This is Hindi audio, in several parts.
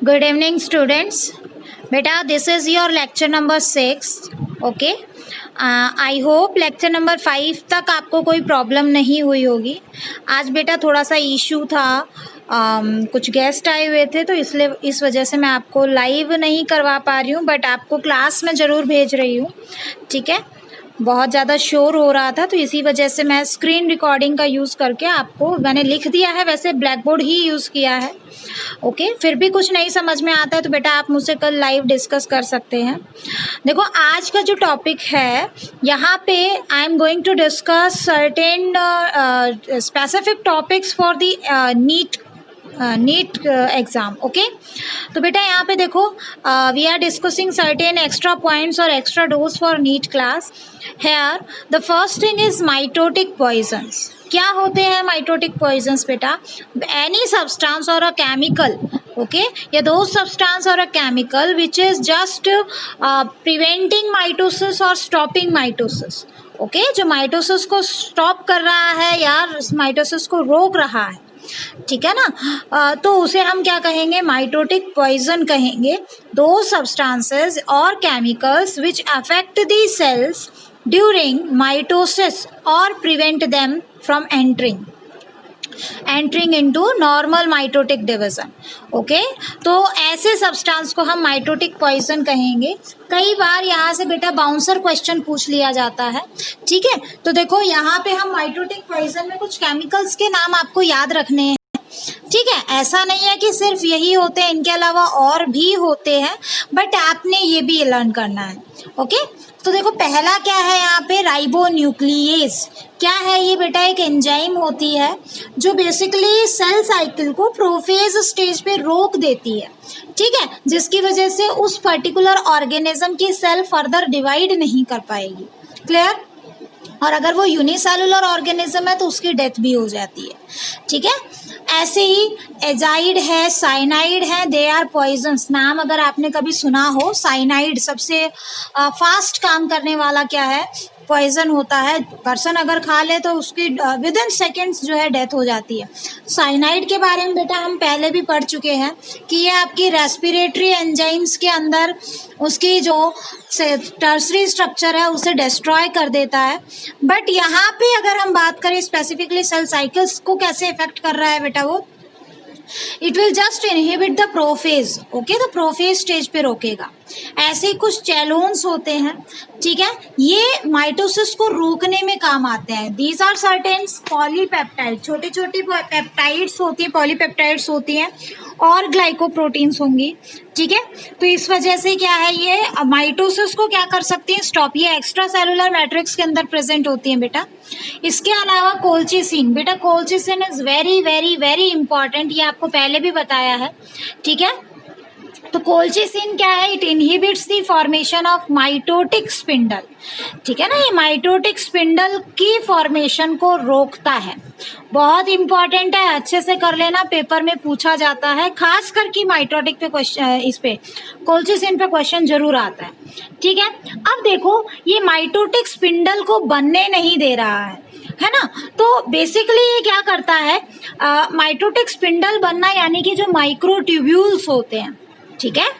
Good evening, students. Beta, this is your lecture number 6. Okay. I hope lecture number 5 तक आपको कोई प्रॉब्लम नहीं हुई होगी. आज बेटा थोड़ा सा इशू था, कुछ गेस्ट आए हुए थे तो इसलिए इस वजह से मैं आपको लाइव नहीं करवा पा रही हूँ, बट आपको क्लास में ज़रूर भेज रही हूँ. ठीक है, बहुत ज़्यादा शोर हो रहा था तो इसी वजह से मैं स्क्रीन रिकॉर्डिंग का यूज़ करके आपको मैंने लिख दिया है, वैसे ब्लैक बोर्ड ही यूज़ किया है. ओके, फिर भी कुछ नहीं समझ में आता है तो बेटा आप मुझसे कल लाइव डिस्कस कर सकते हैं. देखो आज का जो टॉपिक है यहाँ पे I am going to discuss certain specific topics for the NEET exam. Okay, तो बेटा यहाँ पे देखो we are discussing certain extra points और extra dose for NEET class. Here the first thing is mitotic poisons. क्या होते हैं माइटोटिक पॉइजन्स बेटा? एनी सब्सटेंस और अ केमिकल, ओके, या दो सब्सटेंस और a chemical which is just preventing mitosis और स्टॉपिंग माइटोसिस. ओके, जो माइटोसिस को स्टॉप कर रहा है या माइटोसिस को रोक रहा है, ठीक है ना, तो उसे हम क्या कहेंगे? माइटोटिक पॉइजन कहेंगे. दो सब्सटेंसेस और chemicals which affect the cells during mitosis और prevent them from entering into normal mitotic division. Okay, तो ऐसे सब्सटेंस को हम माइटोटिक पॉइजन कहेंगे. कई बार यहाँ से बेटा बाउंसर क्वेश्चन पूछ लिया जाता है. ठीक है, तो देखो यहाँ पे हम माइटोटिक पॉइजन में कुछ केमिकल्स के नाम आपको याद रखने हैं. ठीक है, ऐसा नहीं है कि सिर्फ यही होते हैं, इनके अलावा और भी होते हैं, बट आपने ये भी लर्न करना है. ओके, तो देखो पहला क्या है यहाँ पे? राइबोन्यूक्लियेज. क्या है ये बेटा? एक एंजाइम होती है जो बेसिकली सेल साइकिल को प्रोफेज स्टेज पे रोक देती है. ठीक है, जिसकी वजह से उस पर्टिकुलर ऑर्गेनिज्म की सेल फर्दर डिवाइड नहीं कर पाएगी. क्लियर? और अगर वो यूनिसेलुलर ऑर्गेनिज्म है तो उसकी डेथ भी हो जाती है. ठीक है, ऐसे ही एजाइड है, साइनाइड है, दे आर पॉइजन्स. नाम अगर आपने कभी सुना हो, साइनाइड सबसे फास्ट काम करने वाला क्या है? पॉइजन होता है. पर्सन अगर खा ले तो उसकी विद इन सेकेंड्स जो है डेथ हो जाती है. साइनाइड के बारे में बेटा हम पहले भी पढ़ चुके हैं कि ये आपकी रेस्पिरेटरी एंजाइम्स के अंदर उसकी जो टर्सरी स्ट्रक्चर है उसे डिस्ट्रॉय कर देता है. बट यहाँ पे अगर हम बात करें स्पेसिफिकली सेल साइकिल्स को कैसे इफेक्ट कर रहा है बेटा, वो it will just inhibit the prophase. Okay, तो प्रोफेज स्टेज पे रोकेगा. ऐसे कुछ चैलोन्स होते हैं. ठीक है, ये माइटोसिस को रोकने में काम आते हैं. दीज आर सर्टेन पॉलीपेप्टाइड, छोटी छोटी पेप्टाइड्स होती हैं, पॉलीपेप्टाइड्स होती हैं और ग्लाइकोप्रोटीन्स होंगी. ठीक है, तो इस वजह से क्या है, ये माइटोसिस को क्या कर सकती है? स्टॉप. ये एक्स्ट्रा सेलुलर मैट्रिक्स के अंदर प्रेजेंट होती हैं बेटा. इसके अलावा कोल्चिसिन. बेटा colchicine is very very very important, ये आपको पहले भी बताया है. ठीक है, तो कोल्चिसिन क्या है? It inhibits the formation of mitotic spindle. ठीक है ना, ये माइटोटिक स्पिंडल की फॉर्मेशन को रोकता है. बहुत इंपॉर्टेंट है, अच्छे से कर लेना, पेपर में पूछा जाता है, खास करके माइटोटिक पे क्वेश्चन, इस पे कोल्चिसिन पे क्वेश्चन जरूर आता है. ठीक है, अब देखो ये माइटोटिक स्पिंडल को बनने नहीं दे रहा है ना, तो बेसिकली ये क्या करता है? माइटोटिक स्पिंडल बनना यानी कि जो माइक्रोट्यूब्यूल्स होते हैं, ठीक है,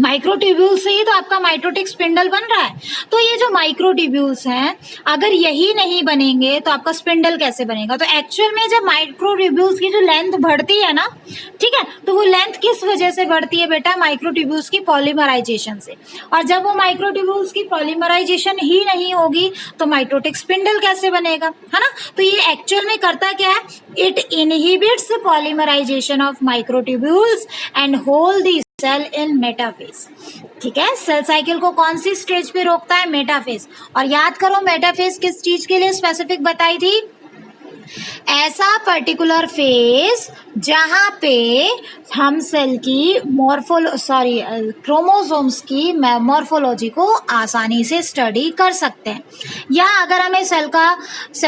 माइक्रोट्यूब्यूल्स से ही तो आपका माइटोटिक स्पिंडल बन रहा है. तो ये जो माइक्रोट्यूब्यूल्स हैं, अगर यही नहीं बनेंगे तो आपका स्पिंडल कैसे बनेगा? तो एक्चुअल में जब माइक्रोट्यूब्यूल्स की जो लेंथ बढ़ती है ना, ठीक है, तो वो लेंथ किस वजह से बढ़ती है बेटा? माइक्रोट्यूब्यूल्स की पॉलीमराइजेशन से. और जब वो माइक्रोट्यूब्यूल्स की पॉलीमराइजेशन ही नहीं होगी तो माइटोटिक स्पिंडल कैसे बनेगा, है ना. तो ये एक्चुअल में करता क्या है? It inhibits polymerisation of microtubules and hold the cell in metaphase. ठीक है, सेल साइकिल को कौन सी स्टेज पे रोकता है? मेटाफेज. और याद करो मेटाफेज किस चीज के लिए स्पेसिफिक बताई थी? ऐसा पर्टिकुलर फेज जहां पे हम सेल की क्रोमोसोम्स की मॉर्फोलॉजी को आसानी से स्टडी कर सकते हैं. या अगर हमें सेल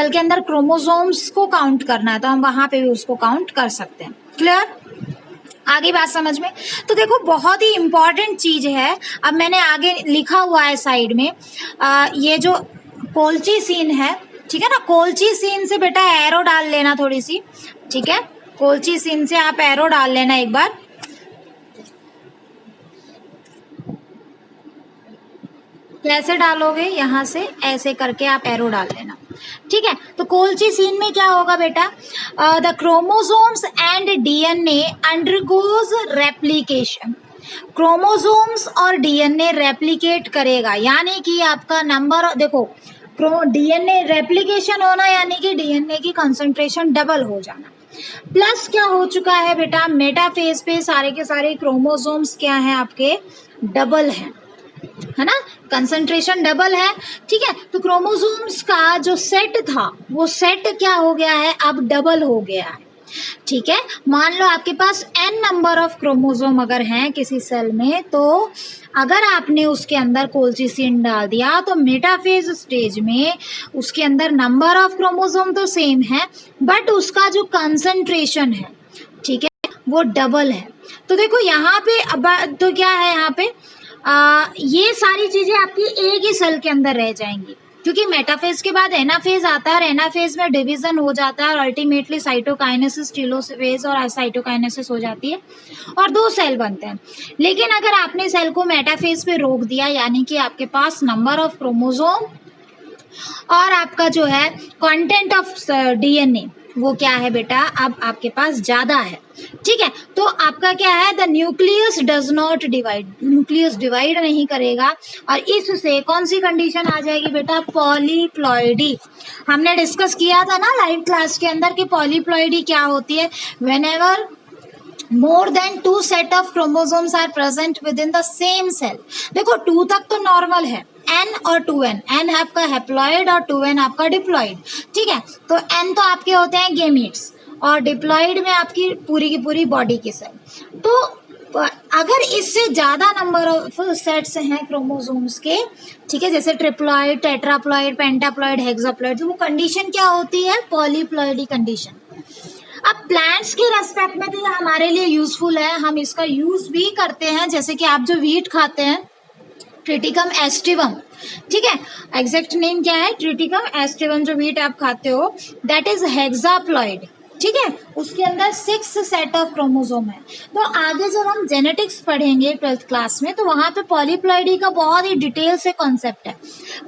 के अंदर क्रोमोसोम्स को काउंट करना है तो हम वहां पे भी उसको काउंट कर सकते हैं. क्लियर? आगे बात समझ में? तो देखो बहुत ही इंपॉर्टेंट चीज है. अब मैंने आगे लिखा हुआ है साइड में, ये जो कोल्चिसिन है, ठीक है ना, कोल्चिसिन से बेटा एरो डाल लेना थोड़ी सी. ठीक है, कोल्चिसिन से आप एरो डाल लेना एक बार. कैसे डालोगे, यहाँ से ऐसे करके आप एरो डाल देना, ठीक है। तो कोल्चिसिन में क्या होगा बेटा, the chromosomes and DNA undergoes replication. Chromosomes और डीएनए रेप्लिकेट करेगा, यानी कि आपका नंबर देखो, डीएनए रेप्लिकेशन होना यानी कि डीएनए की कंसंट्रेशन डबल हो जाना। प्लस क्या हो चुका है बेटा, मेटाफेज पे सारे के सारे क्रोमोसोम्स क्या हैं आपके, डबल हैं, है ना, कंसंट्रेशन डबल है, ठीक है। तो क्रोमोसोम्स का जो सेट था वो सेट क्या हो गया है, अब डबल हो गया है, ठीक है। मान लो आपके पास n नंबर ऑफ क्रोमोसोम अगर हैं किसी सेल में, तो अगर आपने उसके अंदर कोल्चिसिन डाल दिया तो मेटाफेज स्टेज में उसके अंदर नंबर ऑफ क्रोमोसोम तो सेम है, बट उसका जो कंसंट्रेशन है, ठीक है, वो डबल है। तो देखो यहाँ पे अब तो क्या है, यहाँ पे ये सारी चीजें आपकी एक ही सेल के अंदर रह जाएंगी, क्योंकि मेटाफेज के बाद एनाफेज आता है और एनाफेज में डिवीजन हो जाता है और अल्टीमेटली साइटोकाइनेसिस, टेलोफेज और साइटोकाइनेसिस हो जाती है और 2 सेल बनते हैं। लेकिन अगर आपने सेल को मेटाफेज पे रोक दिया, यानी कि आपके पास नंबर ऑफ क्रोमोसोम और आपका जो है कंटेंट ऑफ डीएनए वो क्या है बेटा, अब आपके पास ज्यादा है, ठीक है। तो आपका क्या है, the nucleus does not divide, nucleus divide नहीं करेगा और इससे कौन सी कंडीशन आ जाएगी बेटा, पॉलीप्लॉइडी। हमने डिस्कस किया था ना लाइव क्लास के अंदर कि पॉलीप्लॉइडी क्या होती है, whenever more than 2 set of chromosomes are present within the same cell। देखो 2 तक तो नॉर्मल है, n और 2n, n आपका हैप्लॉइड और 2n आपका डिप्लॉइड, ठीक है। तो n तो आपके होते हैं गेमीट्स और डिप्लॉइड में आपकी पूरी की पूरी बॉडी की सेल। तो अगर इससे ज्यादा नंबर ऑफ सेट्स हैं क्रोमोसोम्स के, ठीक है, जैसे ट्रिप्लॉइड, टेट्राप्लॉइड, पेंटाप्लॉइड, हेक्साप्लॉइड, तो वो कंडीशन क्या होती है, पॉलीप्लॉइडी कंडीशन। अब प्लांट्स के रेस्पेक्ट में तो ये हमारे लिए यूजफुल है, हम इसका यूज भी करते हैं, जैसे कि आप जो वीट खाते हैं ट्रिटिकम एस्टिवम, ठीक है, एग्जैक्ट नेम क्या है, ट्रिटिकम एस्टिवम, जो वीट आप खाते हो दैट इज हेक्साप्लॉइड, ठीक है, उसके अंदर 6 सेट ऑफ क्रोमोसोम है। तो आगे जब हम जेनेटिक्स पढ़ेंगे 12th क्लास में, तो वहां पे पॉलीप्लॉइडी का बहुत ही डिटेल से कॉन्सेप्ट है,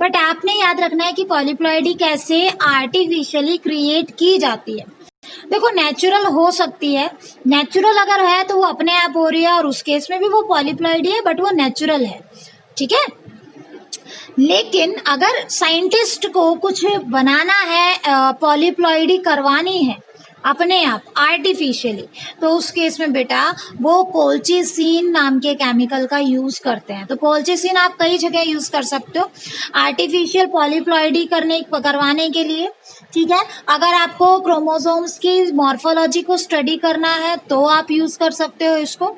बट आपने याद रखना है कि पॉलीप्लॉइडी कैसे आर्टिफिशियली क्रिएट की जाती है। देखो नेचुरल हो सकती है, नेचुरल अगर है तो वो अपने आप हो रही है और उस केस में भी वो पॉलीप्लॉइडी है, बट वो नेचुरल है, ठीक है। लेकिन अगर साइंटिस्ट को कुछ बनाना है, पॉलीप्लॉइडी करवानी है अपने आप आर्टिफिशियली, तो उस केस में बेटा वो कोल्चिसिन नाम के केमिकल का यूज करते हैं। तो कोल्चिसिन आप कई जगह यूज कर सकते हो आर्टिफिशियल पॉलीप्लॉइडी करवाने के लिए, ठीक है। अगर आपको क्रोमोसोम्स की मॉर्फोलॉजी को स्टडी करना है तो आप यूज कर सकते हो इसको,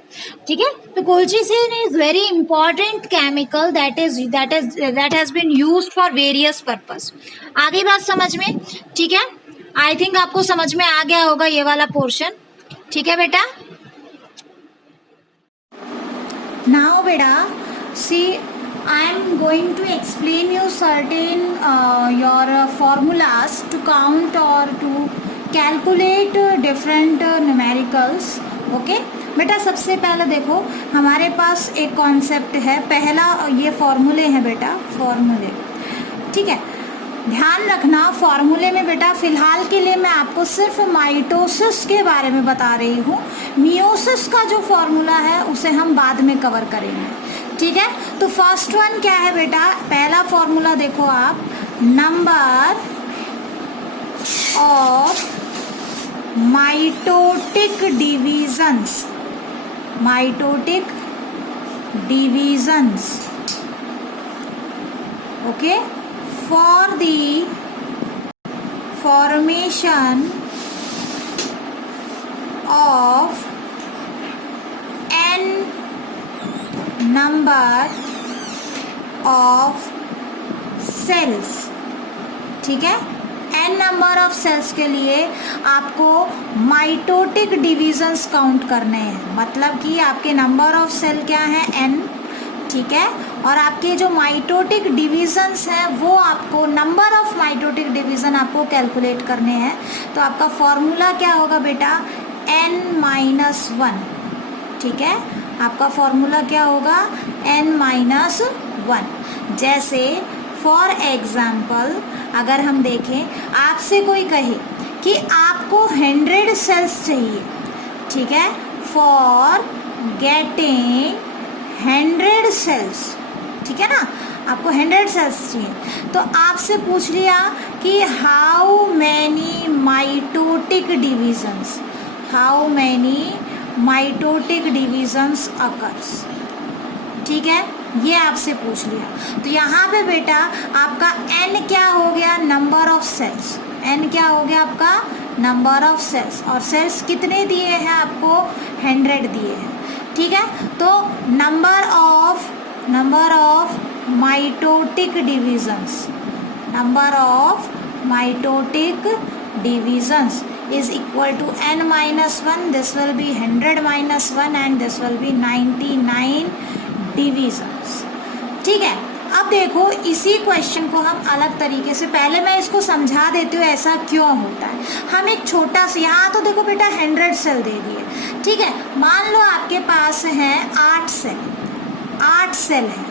ठीक है। तो colchicine is very important chemical that has been used for various purpose. आगे बात समझ में, ठीक है, आई थिंक आपको समझ में आ गया होगा ये वाला पोर्शन, ठीक है बेटा। नाउ बेटा सी I am going to explain you certain your formulas to count or to calculate different numericals, okay? बेटा सबसे पहले देखो हमारे पास एक कॉन्सेप्ट है, पहला ये फॉर्मूले हैं बेटा, फॉर्मूले, ठीक है। ध्यान रखना फॉर्मूले में बेटा फिलहाल के लिए मैं आपको सिर्फ माइटोसिस के बारे में बता रही हूँ, मियोसिस का जो फॉर्मूला है उसे हम बाद में कवर करेंगे, ठीक है। तो फर्स्ट वन क्या है बेटा, पहला फॉर्मूला देखो आप, number of mitotic divisions, mitotic divisions, okay, for the formation of n number of cells, ठीक है। n नंबर ऑफ सेल्स के लिए आपको माइटोटिक डिवीजन्स काउंट करने हैं, मतलब कि आपके नंबर ऑफ सेल क्या है n, ठीक है, और आपके जो माइटोटिक डिवीजन्स हैं वो आपको नंबर ऑफ माइटोटिक डिवीजन आपको कैलकुलेट करने हैं। तो आपका फॉर्मूला क्या होगा बेटा, n-1, ठीक है, आपका फॉर्मूला क्या होगा, n-1, 1। जैसे फॉर एग्जाम्पल अगर हम देखें, आपसे कोई कहे कि आपको 100 सेल्स चाहिए, ठीक है, फॉर गेटिंग 100 सेल्स, ठीक है ना, आपको 100 सेल्स चाहिए, तो आपसे पूछ लिया कि how many mitotic divisions, how many mitotic divisions occurs, ठीक है, ये आपसे पूछ लिया। तो यहाँ पे बेटा आपका n क्या हो गया, नंबर ऑफ सेल्स, n क्या हो गया आपका नंबर ऑफ सेल्स, और सेल्स कितने दिए हैं आपको 100 दिए हैं, ठीक है। तो number of mitotic divisions, number of mitotic divisions is equal to n minus 1, this will be 100 minus 1 and this will be 99 divisions, ठीक है। अब देखो इसी क्वेश्चन को हम अलग तरीके से, पहले मैं इसको समझा देती हूँ ऐसा क्यों होता है। हम एक छोटा सा, यहाँ तो देखो बेटा 100 सेल दे दिए, ठीक है, मान लो आपके पास है 8 सेल है,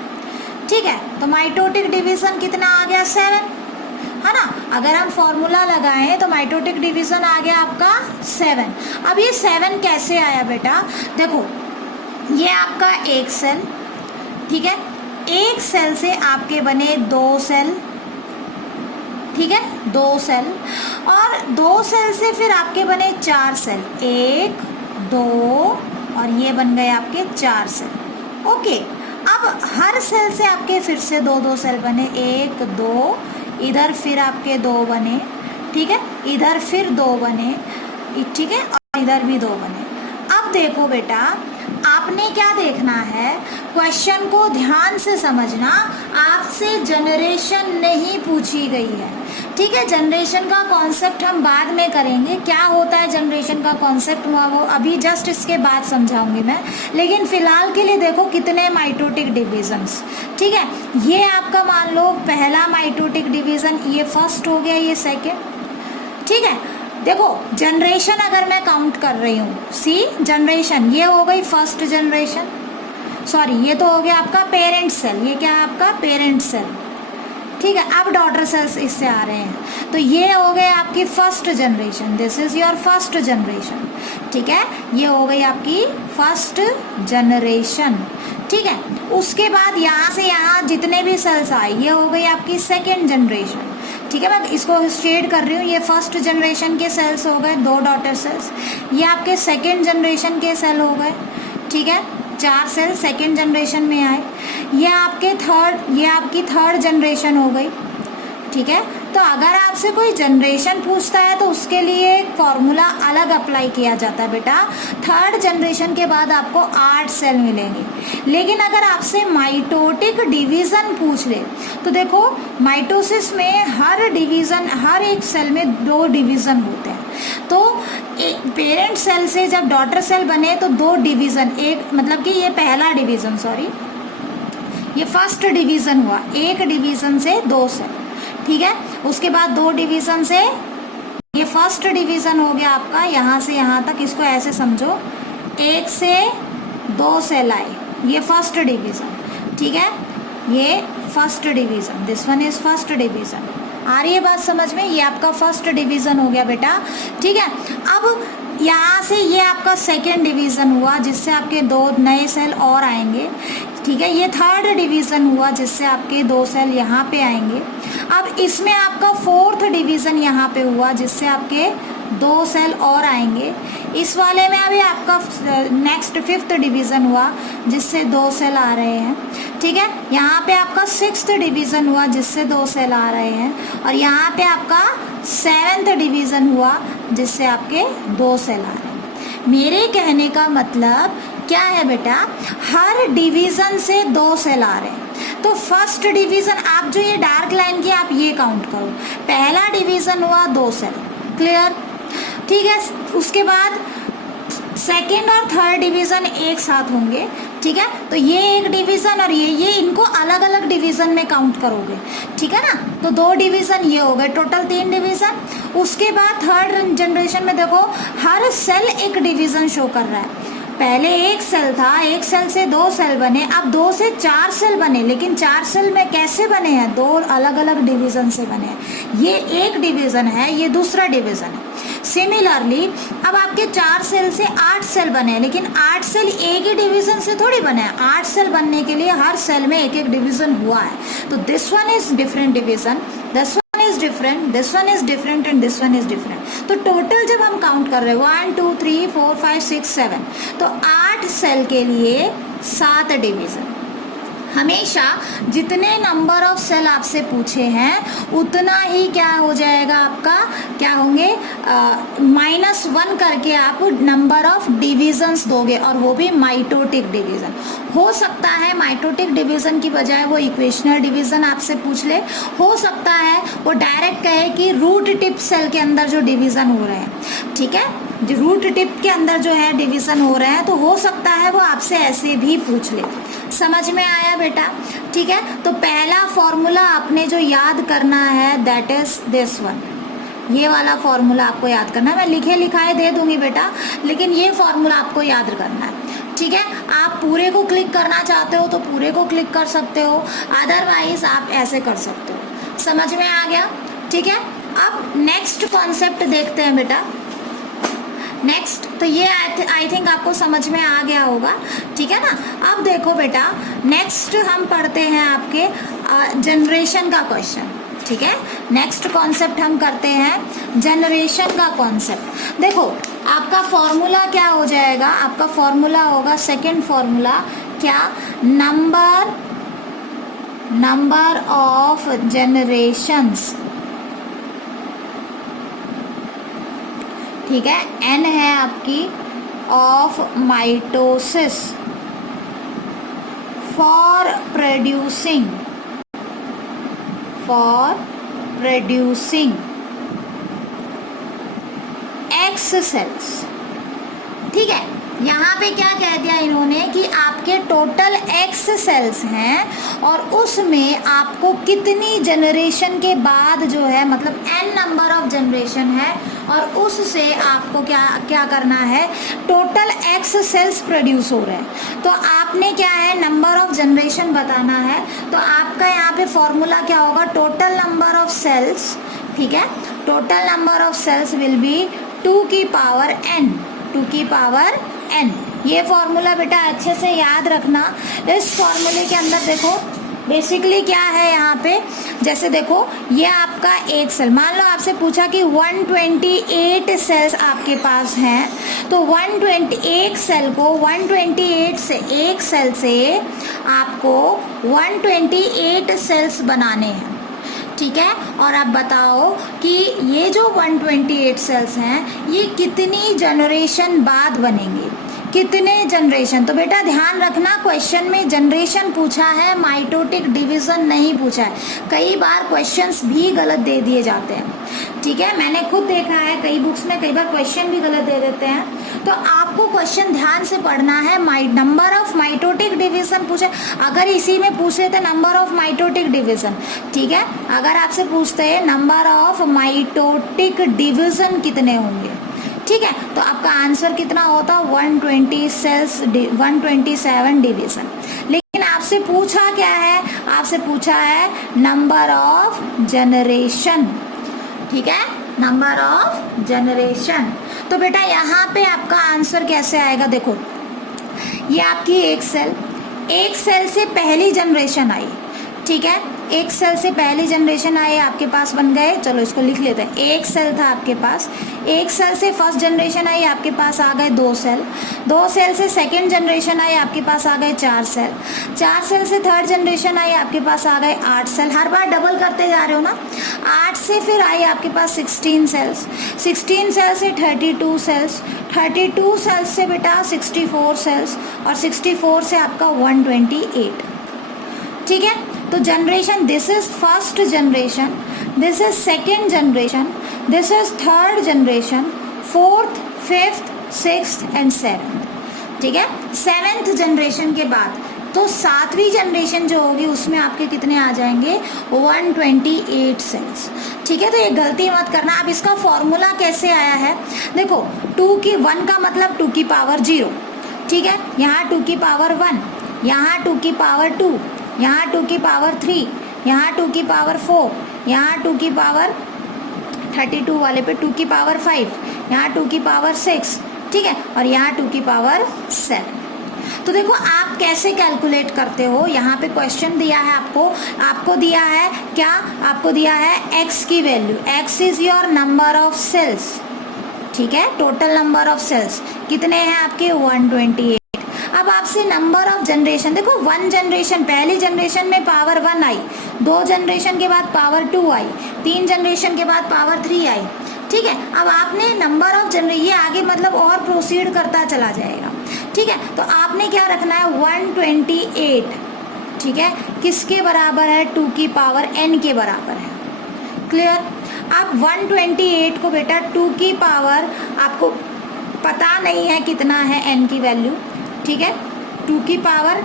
ठीक है, तो माइटोटिक डिवीजन कितना आ गया 7, है ना। अगर हम फॉर्मूला लगाएं तो माइटोटिक डिवीजन आ गया आपका 7। अब ये 7 कैसे आया बेटा, देखो ये आपका एक सेल, ठीक है, एक सेल से आपके बने 2 सेल, ठीक है, 2 सेल, और 2 सेल से फिर आपके बने 4 सेल, 1 2 और ये बन गए आपके 4 सेल, ओके। अब हर सेल से आपके फिर से 2 सेल बने, 1 2, इधर फिर आपके 2 बने, ठीक है, इधर फिर 2 बने, ठीक है, और इधर भी 2 बने। अब देखो बेटा आपने क्या देखना है, क्वेश्चन को ध्यान से समझना, आपसे जनरेशन नहीं पूछी गई है, ठीक है। जनरेशन का कॉन्सेप्ट हम बाद में करेंगे, क्या होता है जनरेशन का कॉन्सेप्ट वो अभी जस्ट इसके बाद समझाऊंगी मैं, लेकिन फिलहाल के लिए देखो कितने माइटोटिक डिविजन्स, ठीक है। ये आपका मान लो पहला माइटोटिक डिवीजन, ये फर्स्ट हो गया, ये सेकेंड, ठीक है। देखो जनरेशन अगर मैं काउंट कर रही हूँ, सी जनरेशन, ये हो गई फर्स्ट जनरेशन, सॉरी ये तो हो गया आपका पेरेंट सेल, ये क्या है आपका पेरेंट सेल, ठीक है। अब डॉटर सेल्स इससे आ रहे हैं, तो ये हो गए आपकी first generation, this is your first generation, ठीक है, ये हो गई आपकी फर्स्ट जनरेशन, ठीक है। उसके बाद यहाँ से यहाँ जितने भी सेल्स आए, ये हो गई आपकी सेकेंड जनरेशन, ठीक है। मैं इसको शेड कर रही हूँ, ये फर्स्ट जनरेशन के सेल्स हो गए 2 डॉटर सेल्स, ये आपके सेकेंड जनरेशन के सेल हो गए, ठीक है, 4 सेल सेकेंड जनरेशन में आए, ये आपकी थर्ड जनरेशन हो गई, ठीक है। तो अगर आपसे कोई जनरेशन पूछता है तो उसके लिए एक फॉर्मूला अलग अप्लाई किया जाता है बेटा, थर्ड जनरेशन के बाद आपको 8 सेल मिलेंगे। लेकिन अगर आपसे माइटोटिक डिवीज़न पूछ ले तो देखो माइटोसिस में हर एक सेल में 2 डिवीज़न होते हैं। तो एक पेरेंट सेल से जब डॉटर सेल बने तो 2 डिवीज़न, एक मतलब कि ये पहला डिवीज़न, सॉरी ये फर्स्ट डिवीज़न हुआ, एक डिवीज़न से 2 सेल, ठीक है। उसके बाद 2 डिवीज़न से ये फर्स्ट डिवीज़न हो गया आपका, यहाँ से यहाँ तक इसको ऐसे समझो, 1 से 2 सेल आए, ये फर्स्ट डिवीज़न, ठीक है, ये first division, this one is first division. आ रही है बात समझ में, ये आपका फर्स्ट डिवीज़न हो गया बेटा, ठीक है। अब यहाँ से ये आपका सेकेंड डिवीज़न हुआ जिससे आपके 2 नए सेल और आएंगे, ठीक है। ये थर्ड डिवीज़न हुआ जिससे आपके 2 सेल यहाँ पे आएंगे। अब इसमें आपका फोर्थ डिवीज़न यहाँ पे हुआ जिससे आपके 2 सेल और आएंगे। इस वाले में अभी आपका नेक्स्ट फिफ्थ डिवीज़न हुआ जिससे 2 सेल आ रहे हैं, ठीक है। यहाँ पे आपका सिक्स्थ डिवीज़न हुआ जिससे 2 सेल आ रहे हैं, और यहाँ पे आपका 7th डिवीज़न हुआ जिससे आपके 2 सेल आ रहे हैं। मेरे कहने का मतलब क्या है बेटा, हर डिवीज़न से 2 सेल आ रहे हैं। तो फर्स्ट डिवीज़न, आप जो ये डार्क लाइन की आप ये काउंट करो, पहला डिवीज़न हुआ 2 सेल, क्लियर, ठीक है। उसके बाद सेकेंड और थर्ड डिवीज़न एक साथ होंगे, ठीक है। तो ये एक डिवीज़न और ये इनको अलग अलग डिवीज़न में काउंट करोगे, ठीक है ना। तो 2 डिवीज़न ये हो गए, टोटल 3 डिवीज़न। उसके बाद थर्ड जनरेशन में देखो हर सेल एक डिवीज़न शो कर रहा है, पहले एक सेल था, एक सेल से 2 सेल बने, अब 2 से 4 सेल बने, लेकिन 4 सेल में कैसे बने हैं, 2 अलग अलग डिवीजन से बने हैं। ये एक डिवीजन है, ये दूसरा डिवीजन है। सिमिलरली अब आपके 4 सेल से 8 सेल बने हैं, लेकिन 8 सेल एक ही डिवीजन से थोड़ी बने हैं। 8 सेल बनने के लिए हर सेल में एक एक डिवीजन हुआ है। तो this one is different division, this one is different, this one is different and this one is different. तो टोटल जब हम काउंट कर रहे हैं 1 2 3 4 5 6 7, तो 8 सेल के लिए 7 डिवीजन। हमेशा जितने नंबर ऑफ सेल आपसे पूछे हैं उतना ही क्या हो जाएगा आपका, क्या होंगे, -1 करके आप नंबर ऑफ डिविजन्स दोगे, और वो भी माइटोटिक डिवीजन। हो सकता है माइटोटिक डिवीजन की बजाय वो इक्वेशनल डिवीजन आपसे पूछ ले, हो सकता है वो डायरेक्ट कहे कि रूट टिप सेल के अंदर जो डिवीजन हो रहे हैं, ठीक है, जो रूट टिप के अंदर जो है डिवीजन हो रहे हैं, तो हो सकता है वो आपसे ऐसे भी पूछ ले। समझ में आया बेटा? ठीक है, तो पहला फॉर्मूला आपने जो याद करना है दैट इज दिस वन। ये वाला फॉर्मूला आपको याद करना है, मैं लिखे लिखाए दे दूंगी बेटा, लेकिन ये फॉर्मूला आपको याद करना है। ठीक है, आप पूरे को क्लिक करना चाहते हो तो पूरे को क्लिक कर सकते हो, अदरवाइज आप ऐसे कर सकते हो। समझ में आ गया? ठीक है, अब नेक्स्ट कॉन्सेप्ट देखते हैं बेटा। नेक्स्ट तो ये आई थिंक आपको समझ में आ गया होगा, ठीक है ना। अब देखो बेटा, नेक्स्ट हम पढ़ते हैं आपके जनरेशन का क्वेश्चन। ठीक है, नेक्स्ट कॉन्सेप्ट हम करते हैं जनरेशन का कॉन्सेप्ट। देखो आपका फॉर्मूला क्या हो जाएगा, आपका फॉर्मूला होगा, सेकंड फॉर्मूला क्या, नंबर ऑफ जनरेशंस। ठीक है, n है आपकी of mitosis for producing x cells. ठीक है, यहाँ पे क्या कह दिया इन्होंने कि आपके टोटल एक्स सेल्स हैं और उसमें आपको कितनी जनरेशन के बाद जो है, मतलब n नंबर ऑफ जनरेशन है, और उससे आपको क्या करना है, टोटल एक्स सेल्स प्रोड्यूस हो रहे हैं। तो आपने क्या है, नंबर ऑफ जनरेशन बताना है। तो आपका यहाँ पे फॉर्मूला क्या होगा, टोटल नंबर ऑफ सेल्स। ठीक है, total number of cells will be 2 की पावर n, 2 की पावर n। ये फॉर्मूला बेटा अच्छे से याद रखना। इस फॉर्मूले के अंदर देखो बेसिकली क्या है यहाँ पे, जैसे देखो ये आपका एक सेल, मान लो आपसे पूछा कि 128 सेल्स आपके पास हैं, तो 128 सेल को 128 से एक सेल से आपको 128 सेल्स बनाने हैं। ठीक है, और आप बताओ कि ये जो 128 सेल्स हैं ये कितनी जनरेशन बाद बनेंगे, कितने जनरेशन। तो बेटा ध्यान रखना, क्वेश्चन में जनरेशन पूछा है, माइटोटिक डिवीजन नहीं पूछा है। कई बार क्वेश्चंस भी गलत दे दिए जाते हैं। ठीक है, मैंने खुद देखा है कई बुक्स में कई बार क्वेश्चन भी गलत दे देते हैं। तो आपको क्वेश्चन ध्यान से पढ़ना है। नंबर ऑफ माइटोटिक डिवीजन पूछे, अगर इसी में पूछ रहे थे नंबर ऑफ माइटोटिक डिवीजन, ठीक है, अगर आपसे पूछते हैं नंबर ऑफ माइटोटिक डिवीजन कितने होंगे, ठीक है, तो आपका आंसर कितना होता, 120 सेल्स, 127 डिवीजन। लेकिन आपसे पूछा क्या है, आपसे पूछा है नंबर ऑफ जनरेशन। ठीक है, नंबर ऑफ जनरेशन। तो बेटा यहाँ पे आपका आंसर कैसे आएगा, देखो ये आपकी एक सेल से पहली जनरेशन आई। ठीक है, एक सेल से पहली जनरेशन आई आपके पास बन गए, चलो इसको लिख लेते हैं। एक सेल था आपके पास, एक सेल से फर्स्ट जनरेशन आई आपके पास आ गए 2 सेल, 2 सेल से सेकंड जनरेशन आई आपके पास आ गए 4 सेल, 4 सेल से थर्ड जनरेशन आई आपके पास आ गए 8 सेल। हर बार डबल करते जा रहे हो ना। 8 से फिर आई आपके पास 16 सेल्स, 16 सेल से 32 सेल्स, 32 सेल्स से बेटा 64 सेल्स, और 64 से आपका 128। ठीक है, तो generation, this is first generation, this is second generation, this is third generation, fourth, fifth, sixth and seventh. ठीक है, 7th जनरेशन के बाद तो 7वीं जनरेशन जो होगी उसमें आपके कितने आ जाएंगे, 128 सेल्स। ठीक है, तो ये गलती मत करना। अब इसका फॉर्मूला कैसे आया है, देखो 2 की 1 का मतलब 2 की पावर 0, ठीक है, यहाँ 2 की पावर 1, यहाँ 2 की पावर 2, यहाँ 2 की पावर 3, यहाँ 2 की पावर 4, यहाँ 2 की पावर 32 वाले पे 2 की पावर 5, यहाँ 2 की पावर 6, ठीक है, और यहाँ 2 की पावर 7। तो देखो आप कैसे कैलकुलेट करते हो, यहाँ पे क्वेश्चन दिया है आपको दिया है क्या, आपको दिया है x की value, x is your number of cells, ठीक है, टोटल नंबर ऑफ सेल्स कितने हैं आपके 128। अब आपसे नंबर ऑफ जनरेशन देखो, 1 जनरेशन, पहली जनरेशन में पावर 1 आई, 2 जनरेशन के बाद पावर 2 आई, 3 जनरेशन के बाद पावर 3 आई, ठीक है। अब आपने नंबर ऑफ जनरेशन, ये आगे मतलब और प्रोसीड करता चला जाएगा, ठीक है। तो आपने क्या रखना है 128, ठीक है, किसके बराबर है 2 की पावर n के बराबर है, क्लियर। अब 128 को बेटा 2 की पावर आपको पता नहीं है कितना है n की वैल्यू, ठीक है, 2 की पावर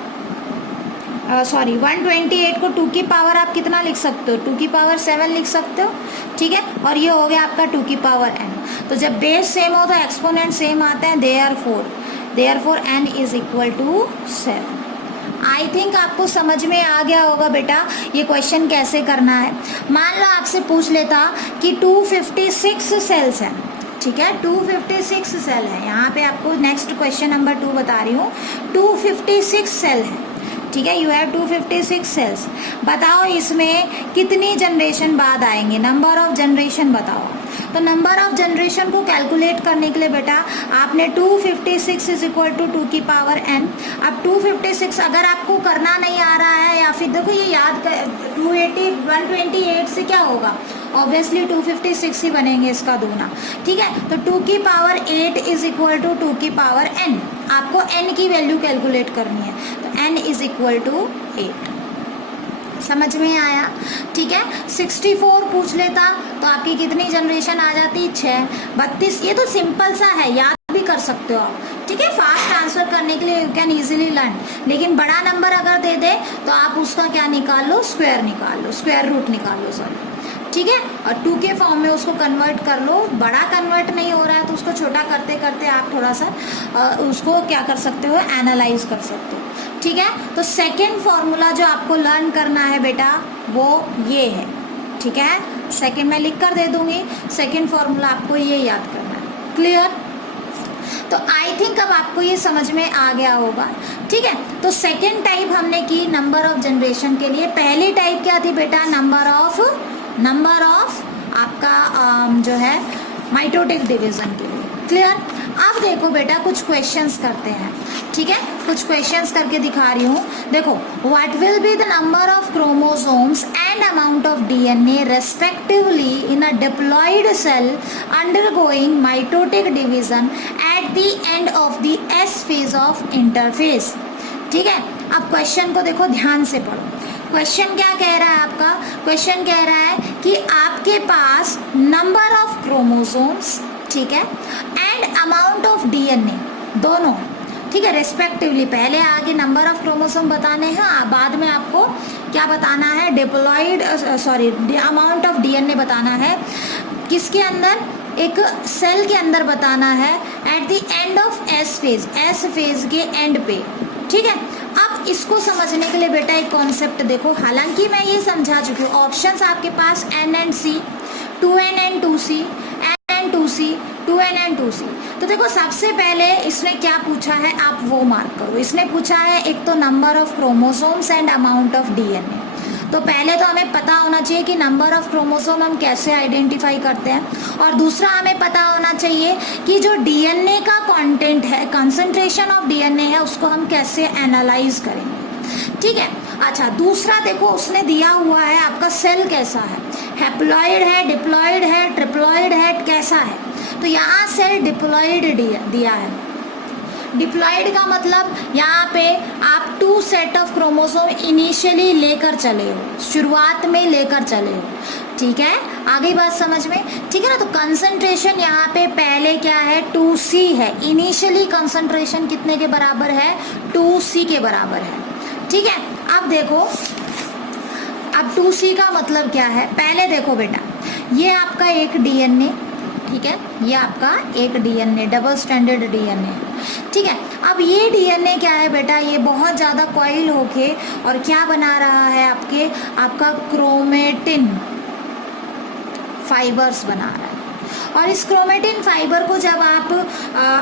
128 को 2 की पावर आप कितना लिख सकते हो, 2 की पावर 7 लिख सकते हो, ठीक है, और ये हो गया आपका 2 की पावर n। तो जब बेस सेम हो तो एक्सपोनेंट सेम आता है, therefore n is equal to 7। I think आपको समझ में आ गया होगा बेटा ये क्वेश्चन कैसे करना है। मान लो आपसे पूछ लेता कि 256 सेल्स हैं, ठीक है, 256 सेल है, यहाँ पे आपको नेक्स्ट क्वेश्चन नंबर 2 बता रही हूँ, 256 सेल है, ठीक है, यू हैव 256 सेल्स, बताओ इसमें कितनी जनरेशन बाद आएंगे, नंबर ऑफ जनरेशन बताओ। तो नंबर ऑफ जनरेशन को कैलकुलेट करने के लिए बेटा आपने 256 इज इक्वल टू 2 की पावर n। अब 256 अगर आपको करना नहीं आ रहा है, या फिर देखो ये याद कर 128 से क्या होगा, ऑब्वियसली 256 ही बनेंगे, इसका दूना, ठीक है। तो 2 की पावर 8 इज इक्वल टू 2 की पावर n, आपको n की वैल्यू कैलकुलेट करनी है, तो n इज इक्वल टू 8। समझ में आया, ठीक है। 64 पूछ लेता तो आपकी कितनी जनरेशन आ जाती, 6, 32, ये तो सिंपल सा है, याद भी कर सकते हो आप, ठीक है, फास्ट आंसर करने के लिए यू कैन इजीली लर्न। लेकिन बड़ा नंबर अगर दे दे तो आप उसका क्या निकाल लो, स्क्वायर निकाल लो, स्क्वायर रूट निकाल लो, सॉरी, ठीक है, और 2 के फॉर्म में उसको कन्वर्ट कर लो। बड़ा कन्वर्ट नहीं हो रहा है तो उसको छोटा करते करते आप थोड़ा सा उसको क्या कर सकते हो, एनालाइज कर सकते हो, ठीक है। तो सेकेंड फॉर्मूला जो आपको लर्न करना है बेटा वो ये है, ठीक है, सेकेंड मैं लिख कर दे दूंगी, सेकेंड फॉर्मूला आपको ये याद करना है, क्लियर। तो आई थिंक अब आपको ये समझ में आ गया होगा, ठीक है। तो सेकेंड टाइप हमने की नंबर ऑफ जनरेशन के लिए, पहली टाइप क्या थी बेटा, नंबर ऑफ आपका जो है माइटोटिक डिवीजन के लिए, क्लियर। अब देखो बेटा कुछ क्वेश्चंस करते हैं, ठीक है, कुछ क्वेश्चंस करके दिखा रही हूँ। देखो, what will be the number of chromosomes and amount of DNA respectively in a diploid cell undergoing mitotic division at the end of the S phase of interphase, ठीक है। अब क्वेश्चन को देखो ध्यान से पढ़ो, क्वेश्चन क्या कह रहा है आपका, क्वेश्चन कह रहा है कि आपके पास नंबर ऑफ क्रोमोसोम्स, ठीक है, एंड अमाउंट ऑफ डीएनए दोनों, ठीक है, रेस्पेक्टिवली। पहले आगे नंबर ऑफ क्रोमोसोम बताने हैं, बाद में आपको क्या बताना है, अमाउंट ऑफ डीएनए बताना है, किसके अंदर, एक सेल के अंदर बताना है, eight the end of S phase के एंड पे, ठीक है। अब इसको समझने के लिए बेटा एक कॉन्सेप्ट देखो, हालांकि मैं ये समझा चुकी हूँ, ऑप्शंस आपके पास N and C, 2N and 2C, N and 2C, 2N and 2C। तो देखो सबसे पहले इसने क्या पूछा है आप वो मार्क करो। इसने पूछा है एक तो number of chromosomes and amount of DNA. तो पहले तो हमें पता होना चाहिए कि नंबर ऑफ क्रोमोसोम हम कैसे आइडेंटिफाई करते हैं, और दूसरा हमें पता होना चाहिए कि जो डीएनए का कंटेंट है, कंसंट्रेशन ऑफ डीएनए है, उसको हम कैसे एनालाइज करेंगे, ठीक है। अच्छा, दूसरा देखो उसने दिया हुआ है आपका सेल कैसा है, हैप्लॉइड है, डिप्लॉइड है, ट्रिप्लॉइड है, कैसा है। तो यहाँ सेल डिप्लॉइड दिया है। डिप्लॉइड का मतलब यहाँ पे आप 2 सेट ऑफ क्रोमोसोम इनिशियली लेकर चले हो, शुरुआत में लेकर चले हो, ठीक है। आगे बात समझ में, ठीक है ना। तो कंसंट्रेशन यहाँ पे पहले क्या है, 2C है, इनिशियली कंसंट्रेशन कितने के बराबर है, 2C के बराबर है, ठीक है। अब देखो, अब 2C का मतलब क्या है, पहले देखो बेटा, ये आपका एक डीएनए, ठीक है, ये आपका एक डीएनए, डबल स्ट्रैंडेड डीएनए, ठीक है। अब ये डीएनए क्या है बेटा, ये बहुत ज़्यादा कॉइल होके और क्या बना रहा है, आपका क्रोमेटिन फाइबर्स बना रहा है। और इस क्रोमेटिन फाइबर को जब आप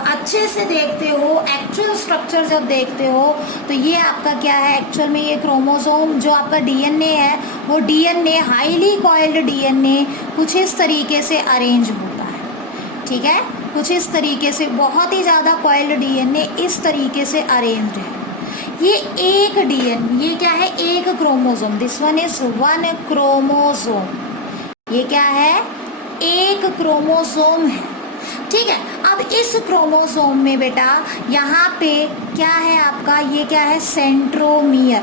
अच्छे से देखते हो, एक्चुअल स्ट्रक्चर जब देखते हो, तो ये आपका क्या है, एक्चुअल में ये क्रोमोसोम जो आपका डीएनए है, वो डीएनए हाईली कॉइल्ड डीएनए कुछ इस तरीके से अरेंज होता है। ठीक है, कुछ इस तरीके से बहुत ही ज़्यादा कॉइल्ड डीएनए इस तरीके से अरेंज्ड है। ये एक डीएनए, ये क्या है, एक chromosome, this one is one chromosome, ये क्या है, एक क्रोमोसोम है। ठीक है। अब इस क्रोमोसोम में बेटा यहाँ पे क्या है आपका, ये क्या है, सेंट्रोमियर,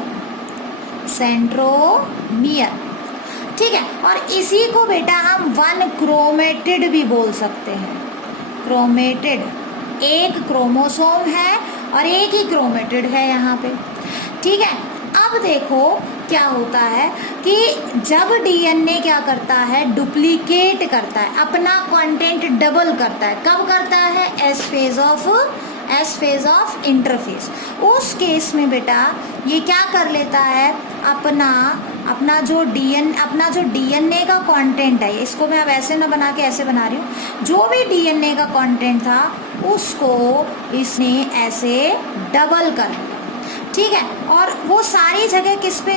सेंट्रोमियर। ठीक है। और इसी को बेटा हम वन क्रोमेटिड भी बोल सकते हैं, क्रोमेटिड, एक क्रोमोसोम है और एक ही क्रोमेटिड है यहाँ पे। ठीक है। अब देखो क्या होता है कि जब डीएनए क्या करता है, डुप्लीकेट करता है, अपना कंटेंट डबल करता है, कब करता है, एस फेज ऑफ इंटरफेस। उस केस में बेटा ये क्या कर लेता है, अपना जो डीएनए का कंटेंट है, इसको मैं अब ऐसे ना बना के ऐसे बना रही हूँ, जो भी डीएनए का कंटेंट था उसको इसने ऐसे डबल कर दिया। ठीक है। और वो सारी जगह किस पे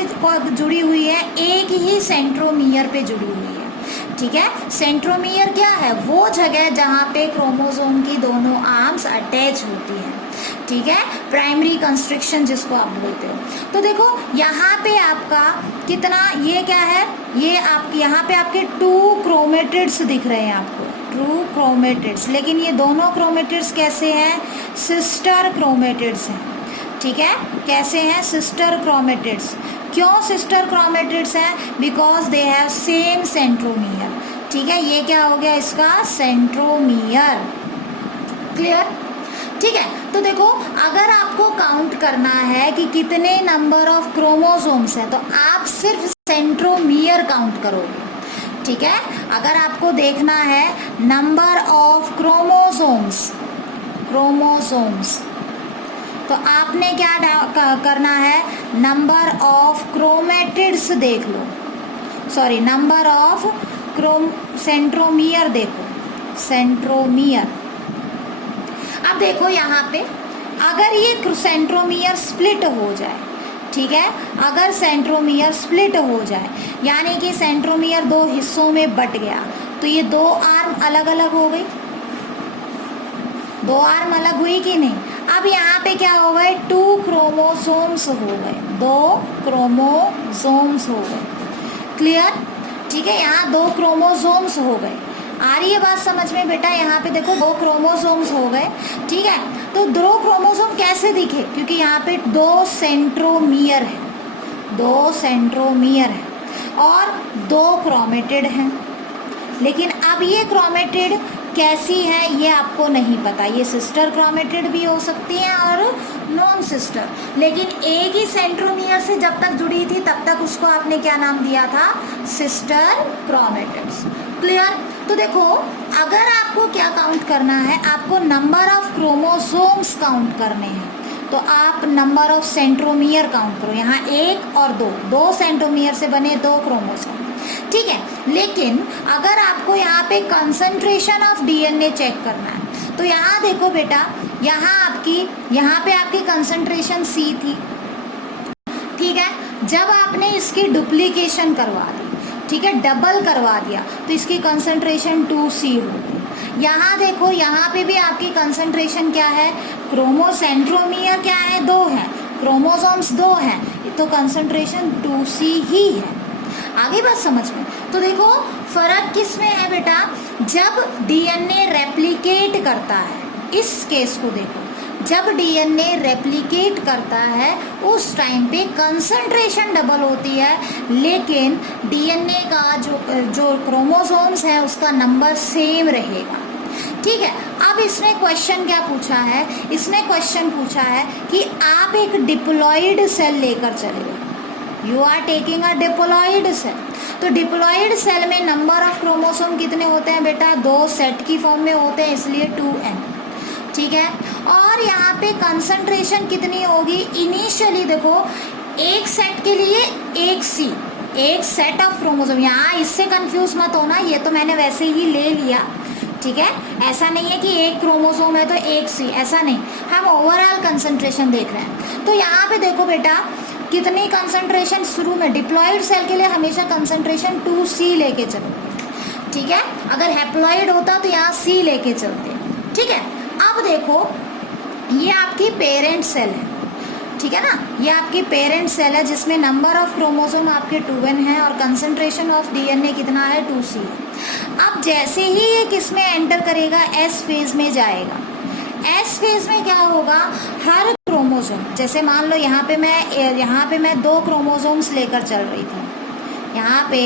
जुड़ी हुई है, एक ही सेंट्रोमियर पे जुड़ी हुई है। ठीक है। सेंट्रोमियर क्या है, वो जगह जहाँ पे क्रोमोसोम की दोनों आर्म्स अटैच होती हैं। ठीक है, प्राइमरी कंस्ट्रिक्शन जिसको आप बोलते हो। तो देखो यहाँ पे आपका कितना, ये क्या है, ये आप यहाँ पे आपके 2 क्रोमेटिड्स दिख रहे हैं आपको, 2 क्रोमेटिड्स, लेकिन ये दोनों क्रोमेटिड्स कैसे हैं, सिस्टर क्रोमेटिड्स हैं। ठीक है, कैसे हैं, सिस्टर क्रोमेटिड्स। क्यों सिस्टर क्रोमेटिड्स हैं, because they have same centromere. ठीक है, ये क्या हो गया इसका, सेंट्रोमियर। क्लियर। ठीक है। तो देखो अगर आपको काउंट करना है कि कितने नंबर ऑफ क्रोमोसोम्स हैं, तो आप सिर्फ सेंट्रोमियर काउंट करोगे। ठीक है। अगर आपको देखना है नंबर ऑफ क्रोमोसोम्स, तो आपने क्या करना है, नंबर ऑफ क्रोमेटिड्स देख लो, सॉरी नंबर ऑफ सेंट्रोमियर देखो, सेंट्रोमियर। अब देखो यहाँ पे अगर ये सेंट्रोमियर स्प्लिट हो जाए, ठीक है, अगर सेंट्रोमियर स्प्लिट हो जाए यानी कि सेंट्रोमियर 2 हिस्सों में बट गया, तो ये 2 आर्म अलग अलग हो गई, 2 आर्म अलग हुई कि नहीं। अब यहाँ पे क्या हो गए, 2 क्रोमोसोम्स हो गए, 2 क्रोमोसोम्स हो गए। क्लियर। ठीक है, यहाँ 2 क्रोमोसोम्स हो गए। आ रही है बात समझ में बेटा, यहाँ पे देखो 2 क्रोमोसोम्स हो गए। ठीक है। तो 2 क्रोमोसोम कैसे दिखे, क्योंकि यहाँ पे 2 सेंट्रोमियर है, 2 सेंट्रोमियर है और 2 क्रोमेटिड हैं। लेकिन अब ये क्रोमेटिड कैसी है ये आपको नहीं पता, ये सिस्टर क्रोमेटिड भी हो सकती है और नॉन सिस्टर, लेकिन एक ही सेंट्रोमियर से जब तक जुड़ी थी तब तक उसको आपने क्या नाम दिया था, सिस्टर क्रोमेटिड्स। क्लियर। तो देखो अगर आपको क्या काउंट करना है, आपको नंबर ऑफ क्रोमोसोम्स काउंट करने हैं, तो आप नंबर ऑफ सेंट्रोमियर काउंट करो। यहाँ 1 और 2 सेंट्रोमियर से बने 2 क्रोमोसोम। ठीक है। लेकिन अगर आपको यहाँ पे कंसंट्रेशन ऑफ डीएनए चेक करना है, तो यहाँ देखो बेटा, यहाँ पे आपकी कंसंट्रेशन C थी। ठीक है। जब आपने इसकी डुप्लीकेशन करवा दी, ठीक है, डबल करवा दिया, तो इसकी कंसंट्रेशन 2C होगी। यहाँ देखो, यहाँ पे भी आपकी कंसंट्रेशन क्या है, सेंट्रोमियर क्या है, 2 है, क्रोमोसोम्स 2 हैं, तो कंसंट्रेशन 2C ही है। आगे बात समझ में। तो देखो फर्क किस में है बेटा, जब डीएनए रेप्लिकेट करता है, इस केस को देखो, जब डीएनए रेप्लिकेट करता है उस टाइम पे कंसंट्रेशन डबल होती है, लेकिन डीएनए का जो क्रोमोसोम्स है उसका नंबर सेम रहेगा। ठीक है। अब इसने क्वेश्चन क्या पूछा है, इसने क्वेश्चन पूछा है कि आप एक डिप्लॉइड सेल लेकर चले, you are taking a diploid cell. तो डिप्लॉइड सेल में नंबर ऑफ क्रोमोसोम कितने होते हैं बेटा, 2 सेट की फॉर्म में होते हैं, इसलिए 2n। ठीक है। और यहाँ पे कंसंट्रेशन कितनी होगी इनिशियली, देखो एक सेट के लिए एक सी, एक सेट ऑफ क्रोमोसोम, यहाँ इससे कंफ्यूज मत होना, ये तो मैंने वैसे ही ले लिया, ठीक है। ऐसा नहीं है कि एक क्रोमोसोम है तो एक सी, ऐसा नहीं, हम ओवरऑल कंसंट्रेशन देख रहे हैं। तो यहाँ पे देखो बेटा कितनी कंसंट्रेशन शुरू में, डिप्लॉयड सेल के लिए हमेशा कंसंट्रेशन 2C लेके चलो, ठीक है। अगर हैप्लॉयड होता तो यहाँ C लेके चलते, ठीक है। अब देखो ये आपकी पेरेंट सेल है, ठीक है ना, ये आपकी पेरेंट सेल है जिसमें नंबर ऑफ क्रोमोसोम आपके 2n है और कंसंट्रेशन ऑफ डीएनए कितना है 2C है। अब जैसे ही ये किस में एंटर करेगा, एस फेज में जाएगा। एस फेज में क्या होगा, हर क्रोमोसोम, जैसे मान लो यहाँ पे मैं 2 क्रोमोसोम्स लेकर चल रही थी, यहाँ पे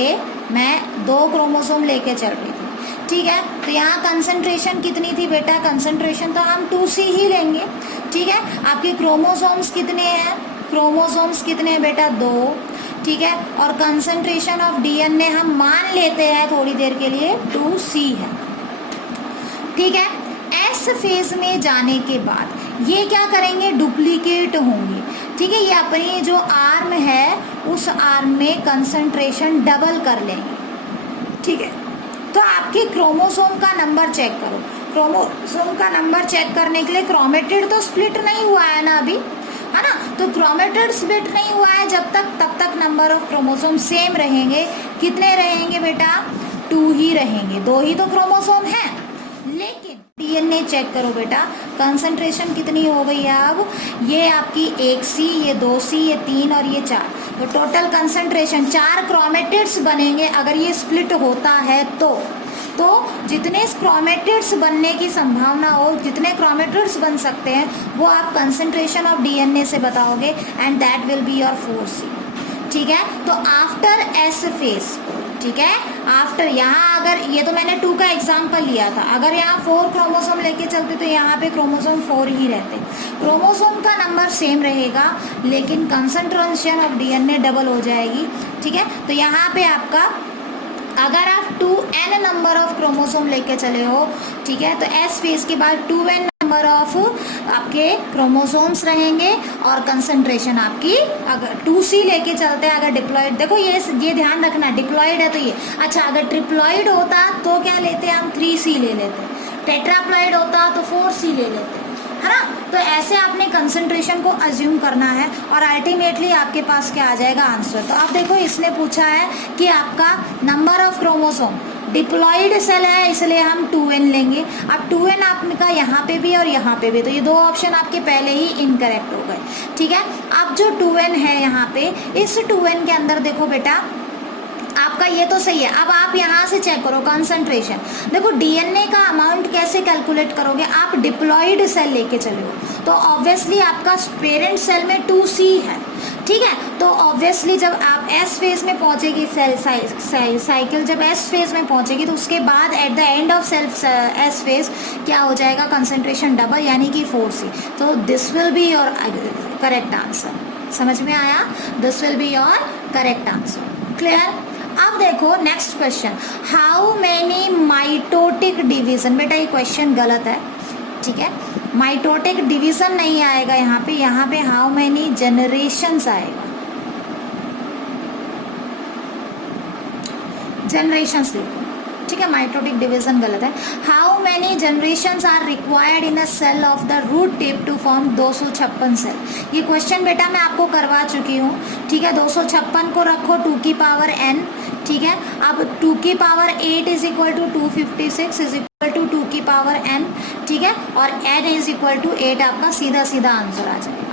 मैं 2 क्रोमोसोम लेके चल रही थी, ठीक है। तो यहाँ कंसंट्रेशन कितनी थी बेटा, कंसंट्रेशन तो हम 2C ही लेंगे, ठीक है। आपके क्रोमोसोम्स कितने हैं, क्रोमोसोम्स कितने हैं बेटा 2, ठीक है। और कंसंट्रेशन ऑफ डीएनए हम मान लेते हैं थोड़ी देर के लिए 2C है, ठीक है। एस फेज में जाने के बाद ये क्या करेंगे, डुप्लीकेट होंगे, ठीक है। ये अपनी जो आर्म है उस आर्म में कंसंट्रेशन डबल कर लेंगे, ठीक है। तो आपके क्रोमोसोम का नंबर चेक करो, क्रोमोसोम का नंबर चेक करने के लिए क्रोमेटिड तो स्प्लिट नहीं हुआ है ना अभी, है ना, तो क्रोमेटिड स्प्लिट नहीं हुआ है तब तक नंबर ऑफ क्रोमोसोम सेम रहेंगे। कितने रहेंगे बेटा, 2 ही रहेंगे, 2 ही तो क्रोमोसोम है। लेकिन डीएनए चेक करो बेटा, कंसंट्रेशन कितनी हो गई है अब, ये आपकी 1C, ये 2C, ये 3 और ये 4, तो टोटल कंसंट्रेशन 4 क्रोमेटिड्स बनेंगे अगर ये स्प्लिट होता है तो जितने क्रोमेटिड्स बनने की संभावना हो, जितने क्रोमेटिड्स बन सकते हैं वो आप कंसंट्रेशन ऑफ डीएनए से बताओगे and that will be your 4C, ठीक है। तो आफ्टर एस फेज, ठीक है, आफ्टर यहाँ अगर ये तो मैंने 2 का एग्जाम्पल लिया था, अगर यहाँ 4 क्रोमोसोम लेके चलते तो यहाँ पे क्रोमोसोम 4 ही रहते, क्रोमोसोम का नंबर सेम रहेगा लेकिन कंसंट्रेशन ऑफ डीएनए डबल हो जाएगी, ठीक है। तो यहाँ पे आपका अगर आप 2n नंबर ऑफ क्रोमोसोम लेके चले हो, ठीक है, तो एस फेज के बाद 2n नंबर ऑफ आपके क्रोमोसोम्स रहेंगे और कंसंट्रेशन आपकी, अगर 2C लेके चलते हैं, अगर डिप्लॉयड, देखो ये ध्यान रखना, डिप्लॉयड है तो ये अच्छा, अगर ट्रिप्लॉयड होता तो क्या लेते हैं हम, 3C ले लेते, टेट्राप्लॉयड होता तो 4C ले लेते, है ना। तो ऐसे आपने कंसंट्रेशन को अज्यूम करना है और अल्टीमेटली आपके पास क्या आ जाएगा, आंसर। तो अब देखो इसने पूछा है कि आपका number of chromosome, diploid cell है इसलिए हम 2n लेंगे। अब 2n आपका यहाँ पे भी और यहाँ पे भी, तो ये 2 ऑप्शन आपके पहले ही इनकरेक्ट हो गए, ठीक है। अब जो 2n है यहाँ पे, इस 2n के अंदर देखो बेटा आपका ये तो सही है। अब आप यहाँ से चेक करो कंसंट्रेशन, देखो डीएनए का अमाउंट कैसे कैलकुलेट करोगे, आप डिप्लॉयड सेल लेके चले हो तो ऑब्वियसली आपका पेरेंट सेल में 2C है, ठीक है। तो ऑब्वियसली जब आप एस फेज में पहुंचेगी सेल साइकिल, जब एस फेज में पहुंचेगी तो उसके बाद eight the end of S phase क्या हो जाएगा, कंसंट्रेशन डबल यानी कि 4C। तो this will be your correct answer, समझ में आया, this will be your correct answer, clear. अब देखो next question, how many mitotic division, बेटा ये क्वेश्चन गलत है, ठीक है, माइटोटिक डिवीजन नहीं आएगा यहाँ पे हाउ मैनी जनरेशंस आएगा, जनरेशंस देखो, ठीक है, माइटोटिक डिवीजन गलत है। How many generations are required in a cell of the root tip to form 256 cell, ये क्वेश्चन बेटा मैं आपको करवा चुकी हूँ, ठीक है। 256 को रखो 2 की पावर n, ठीक है। अब 2 की power 8 is equal to 256 is equal to 2 की पावर n, ठीक है, और n इज इक्वल टू 8 आपका सीधा आंसर आ जाएगा।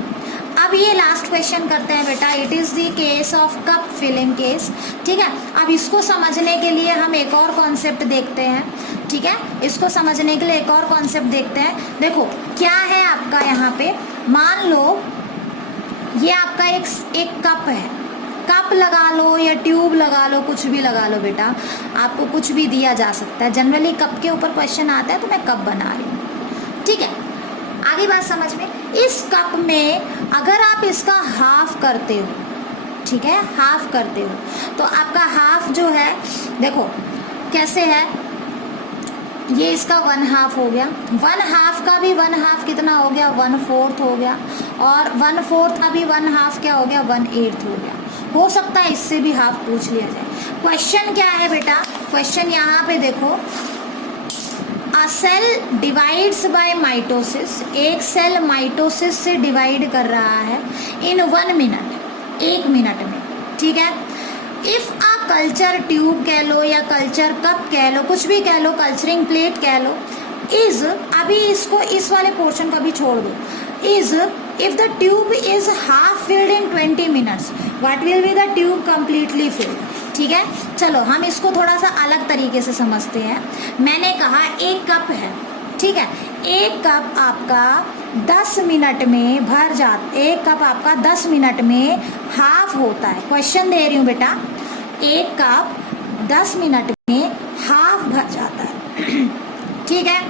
अब ये लास्ट क्वेश्चन करते हैं बेटा, it is the case of cup filling case, ठीक है। अब इसको समझने के लिए हम एक और कॉन्सेप्ट देखते हैं, ठीक है, इसको समझने के लिए एक और कॉन्सेप्ट देखते हैं। देखो क्या है आपका यहाँ पे, मान लो ये आपका एक कप है, कप लगा लो या ट्यूब लगा लो, कुछ भी लगा लो बेटा, आपको कुछ भी दिया जा सकता है। जनरली कप के ऊपर क्वेश्चन आता है तो मैं कप बना रही हूँ, ठीक है। आगे बात समझ में, इस कप में अगर आप इसका हाफ करते हो, ठीक है, हाफ करते हो तो आपका हाफ जो है देखो कैसे है, ये इसका 1/2 हो गया, 1/2 का भी 1/2 कितना हो गया, 1/4 हो गया, और 1/4 का भी 1/2 क्या हो गया, 1/8 हो गया। हो सकता है इससे भी हाफ पूछ लिया जाए। क्वेश्चन क्या है बेटा, क्वेश्चन यहाँ पे देखो, अ सेल डिवाइड्स बाय माइटोसिस, एक सेल माइटोसिस से डिवाइड कर रहा है इन 1 मिनट, 1 मिनट में, ठीक है। इफ अ कल्चर ट्यूब कह लो या कल्चर कप कह लो, कुछ भी कह लो, कल्चरिंग प्लेट कह लो, इज, अभी इसको इस वाले पोर्शन का भी छोड़ दो, is if the tube is half filled in 20 minutes, what will be the tube completely filled, ठीक है। चलो हम इसको थोड़ा सा अलग तरीके से समझते हैं। मैंने कहा एक कप है, ठीक है, एक कप आपका 10 मिनट में भर एक कप आपका 10 मिनट में हाफ होता है। क्वेश्चन दे रही हूँ बेटा, एक कप 10 मिनट में हाफ भर जाता है, ठीक है,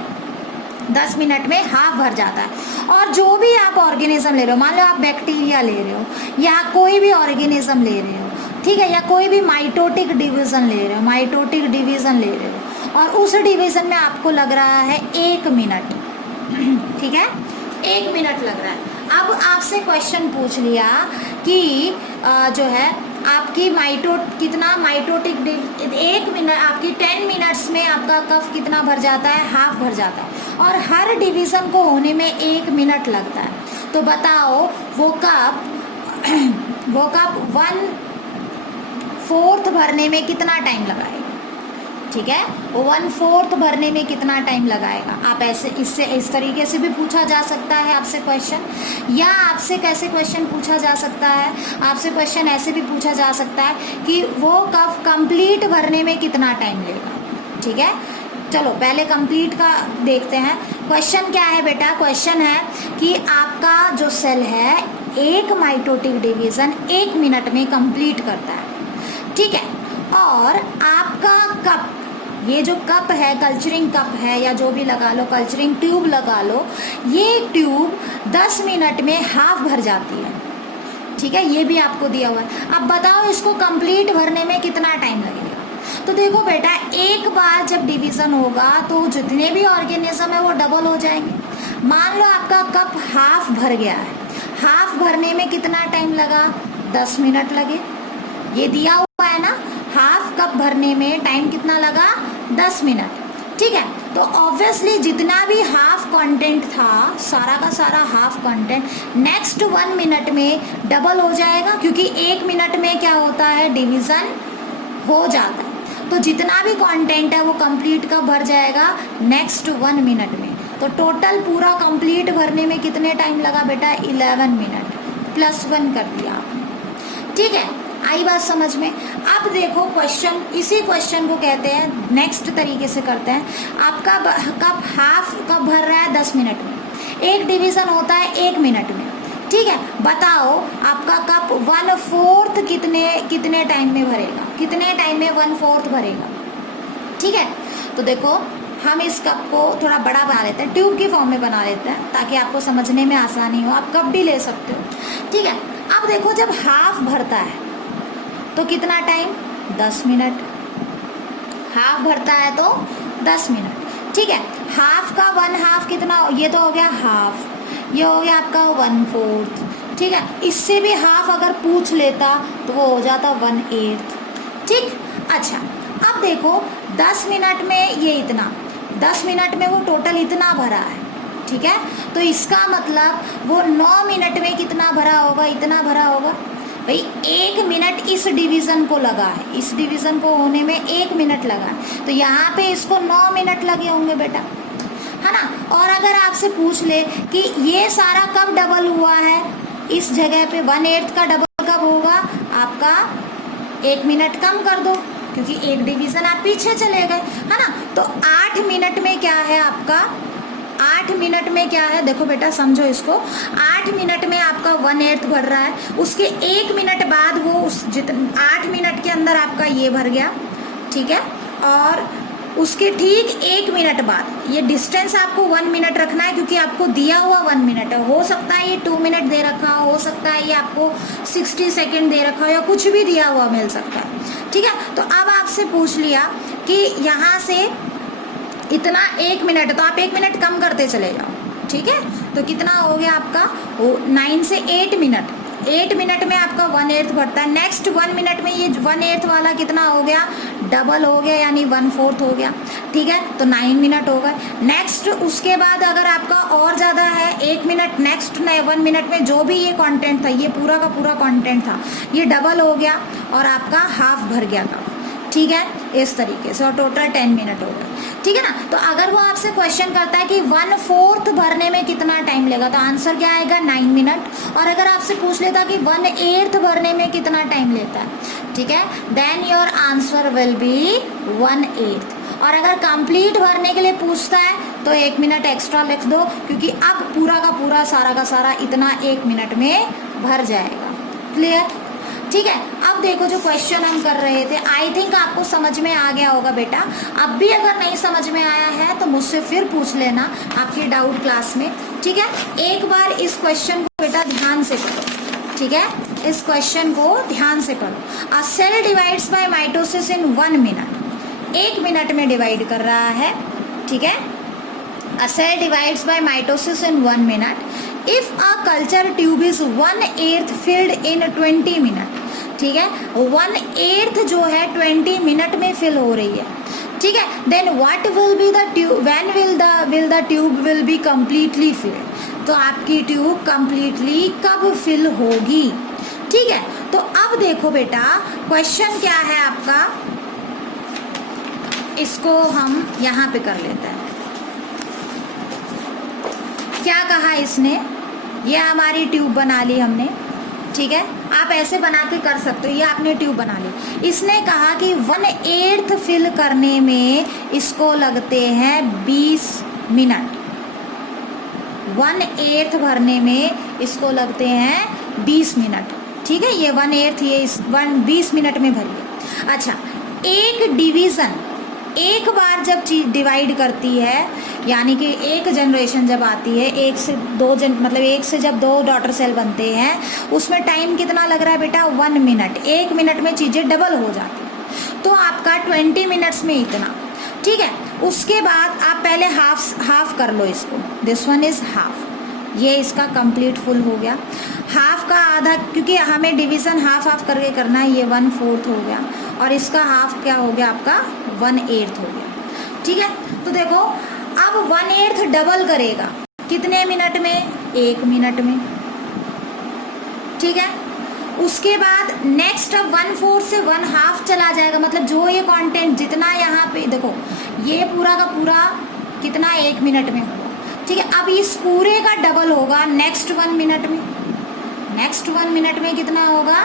10 मिनट में हाफ भर जाता है। और जो भी आप ऑर्गेनिज्म ले रहे हो, मान लो आप बैक्टीरिया ले रहे हो या कोई भी ऑर्गेनिज्म ले रहे हो, ठीक है, या कोई भी माइटोटिक डिवीजन ले रहे हो, माइटोटिक डिवीजन ले रहे हो, और उस डिवीजन में आपको लग रहा है 1 मिनट, ठीक है, 1 मिनट लग रहा है। अब आपसे क्वेश्चन पूछ लिया कि जो है आपकी कितना माइटोटिक 1 मिनट, आपकी 10 मिनट्स में आपका कप कितना भर जाता है, हाफ भर जाता है, और हर डिवीज़न को होने में 1 मिनट लगता है। तो बताओ वो कप 1/4 भरने में कितना टाइम लगाएगा, ठीक है, वो 1/4 भरने में कितना टाइम लगाएगा। आप ऐसे इससे इस तरीके से भी पूछा जा सकता है आपसे क्वेश्चन, या आपसे कैसे क्वेश्चन पूछा जा सकता है, आपसे क्वेश्चन ऐसे भी पूछा जा सकता है कि वो कप कंप्लीट भरने में कितना टाइम लेगा, ठीक है। चलो पहले कंप्लीट का देखते हैं। क्वेश्चन क्या है बेटा, क्वेश्चन है कि आपका जो सेल है एक माइटोटिक डिवीज़न 1 मिनट में कंप्लीट करता है, ठीक है, और आपका कप, ये जो कप है, कल्चरिंग कप है या जो भी लगा लो, कल्चरिंग ट्यूब लगा लो, ये ट्यूब 10 मिनट में हाफ भर जाती है, ठीक है, ये भी आपको दिया हुआ है। अब बताओ इसको कंप्लीट भरने में कितना टाइम लगेगा। तो देखो बेटा, एक बार जब डिवीज़न होगा तो जितने भी ऑर्गेनिज्म है वो डबल हो जाएंगे। मान लो आपका कप हाफ भर गया है, हाफ भरने में कितना टाइम लगा, 10 मिनट लगे, ये दिया हुआ है ना, हाफ कप भरने में टाइम कितना लगा, 10 मिनट, ठीक है। तो ऑब्वियसली जितना भी हाफ कंटेंट था, सारा का सारा हाफ कंटेंट नेक्स्ट 1 मिनट में डबल हो जाएगा, क्योंकि 1 मिनट में क्या होता है, डिवीज़न हो जाता है। तो जितना भी कंटेंट है वो कंप्लीट कब भर जाएगा, नेक्स्ट 1 मिनट में। तो टोटल पूरा कंप्लीट भरने में कितने टाइम लगा बेटा, 11 मिनट, +1 कर दिया आपने, ठीक है। आई बात समझ में। अब देखो क्वेश्चन, इसी क्वेश्चन को कहते हैं, नेक्स्ट तरीके से करते हैं। आपका कप हाफ कब भर रहा है, 10 मिनट में, एक डिवीज़न होता है 1 मिनट में, ठीक है। बताओ आपका कप 1/4 कितने टाइम में भरेगा, कितने टाइम में 1/4 भरेगा, ठीक है। तो देखो हम इस कप को थोड़ा बड़ा बना लेते हैं, ट्यूब की फॉर्म में बना लेते हैं ताकि आपको समझने में आसानी हो। आप कप भी ले सकते हो, ठीक है। अब देखो जब हाफ भरता है तो कितना टाइम, 10 मिनट, हाफ भरता है तो 10 मिनट, ठीक है। हाफ का 1/2 कितना, ये तो हो गया हाफ, ये हो गया आपका 1/4, ठीक है। इससे भी हाफ अगर पूछ लेता तो वो हो जाता 1/8, ठीक। अच्छा अब देखो 10 मिनट में ये इतना, 10 मिनट में वो टोटल इतना भरा है, ठीक है। तो इसका मतलब वो 9 मिनट में कितना भरा होगा, इतना भरा होगा। भाई 1 मिनट इस डिवीज़न को लगा है, इस डिवीज़न को होने में 1 मिनट लगा है, तो यहाँ पे इसको 9 मिनट लगे होंगे बेटा, है ना। और अगर आपसे पूछ ले कि ये सारा कब डबल हुआ है, इस जगह पे 1/8 का डबल कब होगा, आपका 1 मिनट कम कर दो, क्योंकि एक डिवीज़न आप पीछे चले गए, है ना। तो 8 मिनट में क्या है आपका, 8 मिनट में क्या है, देखो बेटा समझो इसको, 8 मिनट में आपका 1/8 भर रहा है, उसके 1 मिनट बाद वो 8 मिनट के अंदर आपका ये भर गया, ठीक है। और उसके ठीक 1 मिनट बाद ये डिस्टेंस आपको 1 मिनट रखना है, क्योंकि आपको दिया हुआ 1 मिनट है। हो सकता है ये 2 मिनट दे रखा हो सकता है ये आपको 60 सेकेंड दे रखा हो, या कुछ भी दिया हुआ मिल सकता है, ठीक है। तो अब आपसे पूछ लिया कि यहाँ से इतना 1 मिनट, तो आप 1 मिनट कम करते चले जाओ, ठीक है। तो कितना हो गया आपका 9 से 8 मिनट, 8 मिनट में आपका 1/8 बढ़ता है। नेक्स्ट 1 मिनट में ये 1/8 वाला कितना हो गया, डबल हो गया, यानी 1/4 हो गया, ठीक है। तो 9 मिनट हो गए। नेक्स्ट उसके बाद अगर आपका और ज़्यादा है 1 मिनट, नेक्स्ट 1 मिनट में जो भी ये कंटेंट था, ये पूरा का पूरा कंटेंट था, ये डबल हो गया और आपका हाफ भर गया था, ठीक है, इस तरीके से, और टोटल 10 मिनट हो गए, ठीक है ना। तो अगर वो आपसे क्वेश्चन करता है कि 1/4 भरने में कितना टाइम लेगा, तो आंसर क्या आएगा 9 मिनट। और अगर आपसे पूछ लेता कि 1/8 भरने में कितना टाइम लेता है, ठीक है, then your answer will be 1/8। और अगर कंप्लीट भरने के लिए पूछता है तो 1 मिनट एक्स्ट्रा लिख दो, क्योंकि अब पूरा का पूरा सारा का सारा इतना 1 मिनट में भर जाएगा। क्लियर, ठीक है। अब देखो जो क्वेश्चन हम कर रहे थे, आई थिंक आपको समझ में आ गया होगा बेटा। अब भी अगर नहीं समझ में आया है तो मुझसे फिर पूछ लेना आपकी डाउट क्लास में, ठीक है। एक बार इस क्वेश्चन को बेटा ध्यान से करो, ठीक है, इस क्वेश्चन को ध्यान से करो। A cell divides by mitosis in 1 minute, 1 minute में डिवाइड कर रहा है, ठीक है। A cell divides by mitosis in 1 minute if a culture tube is 1/8 filled in 20 minute, ठीक है। 1/8 जो है 20 मिनट में फिल हो रही है, ठीक है। Then what will be the tube, when will the tube will be completely filled, तो आपकी ट्यूब कंप्लीटली कब फिल होगी, ठीक है। तो अब देखो बेटा क्वेश्चन क्या है आपका, इसको हम यहाँ पे कर लेते हैं। क्या कहा इसने, ये हमारी ट्यूब बना ली हमने, ठीक है। आप ऐसे बना के कर सकते हो, ये आपने ट्यूब बना ली। इसने कहा कि 1/8 फिल करने में इसको लगते हैं 20 मिनट, 1/8 भरने में इसको लगते हैं 20 मिनट, ठीक है। ये 1/8 ये 20 मिनट में भरिए। अच्छा, एक डिवीज़न एक बार जब चीज डिवाइड करती है, यानी कि एक जनरेशन जब आती है, एक से दो मतलब एक से जब 2 डॉटर सेल बनते हैं, उसमें टाइम कितना लग रहा है बेटा 1 मिनट, 1 मिनट में चीज़ें डबल हो जाती हैं, तो आपका 20 मिनट्स में इतना, ठीक है। उसके बाद आप पहले हाफ कर लो इसको, दिस वन इज हाफ, ये इसका कंप्लीट फुल हो गया। हाफ का आधा, क्योंकि हमें डिवीज़न हाफ करके करना है, ये 1/4 हो गया, और इसका हाफ क्या हो गया आपका 1/8 हो गया, ठीक है। तो देखो अब 1/8 डबल करेगा कितने मिनट में, 1 मिनट में, ठीक है। उसके बाद नेक्स्ट अब 1/4 से 1/2 चला जाएगा, मतलब जो ये कंटेंट जितना यहाँ पे देखो, ये पूरा का पूरा कितना 1 मिनट में होगा, ठीक है। अब इस पूरे का डबल होगा नेक्स्ट 1 मिनट में, नेक्स्ट 1 मिनट में कितना होगा,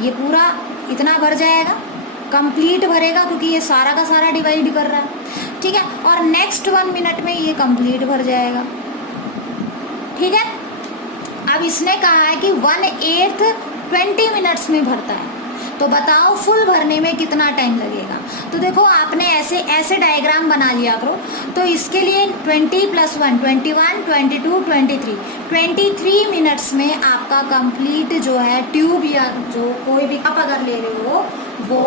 ये पूरा इतना भर जाएगा, कंप्लीट भरेगा, क्योंकि ये सारा का सारा डिवाइड कर रहा है, ठीक है। और नेक्स्ट 1 मिनट में ये कंप्लीट भर जाएगा, ठीक है। अब इसने कहा है कि 1/8 20 मिनट्स में भरता है, तो बताओ फुल भरने में कितना टाइम लगेगा। तो देखो आपने ऐसे डायग्राम बना लिया करो। तो इसके लिए 20 + 1 21 22 23 मिनट्स में आपका कंप्लीट जो है ट्यूब या जो कोई भी कप अगर ले रहे हो वो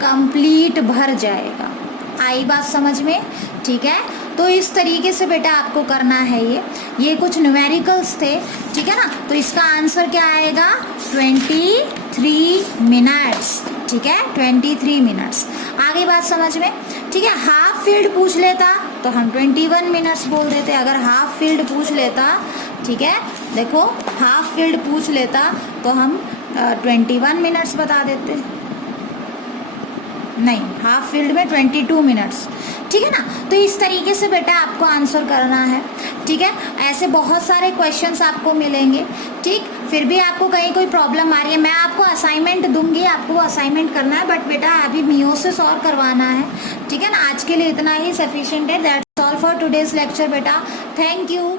कंप्लीट भर जाएगा। आई बात समझ में, ठीक है। तो इस तरीके से बेटा आपको करना है। ये कुछ न्यूमेरिकल्स थे, ठीक है ना। तो इसका आंसर क्या आएगा 23 मिनट्स, ठीक है, 23 मिनट्स। आगे बात समझ में, ठीक है। हाफ फील्ड पूछ लेता तो हम 21 मिनट्स बोल देते। अगर हाफ फील्ड पूछ लेता, ठीक है, देखो हाफ फील्ड पूछ लेता तो हम 21 मिनट्स बता देते। नहीं, हाफ फील्ड में 22 मिनट्स, ठीक है ना। तो इस तरीके से बेटा आपको आंसर करना है, ठीक है। ऐसे बहुत सारे क्वेश्चंस आपको मिलेंगे, ठीक। फिर भी आपको कहीं कोई प्रॉब्लम आ रही है, मैं आपको असाइनमेंट दूंगी, आपको असाइनमेंट करना है, बट बेटा अभी मियोसिस और करवाना है, ठीक है ना। आज के लिए इतना ही सफिशिएंट है। That's all for today's lecture बेटा। Thank you.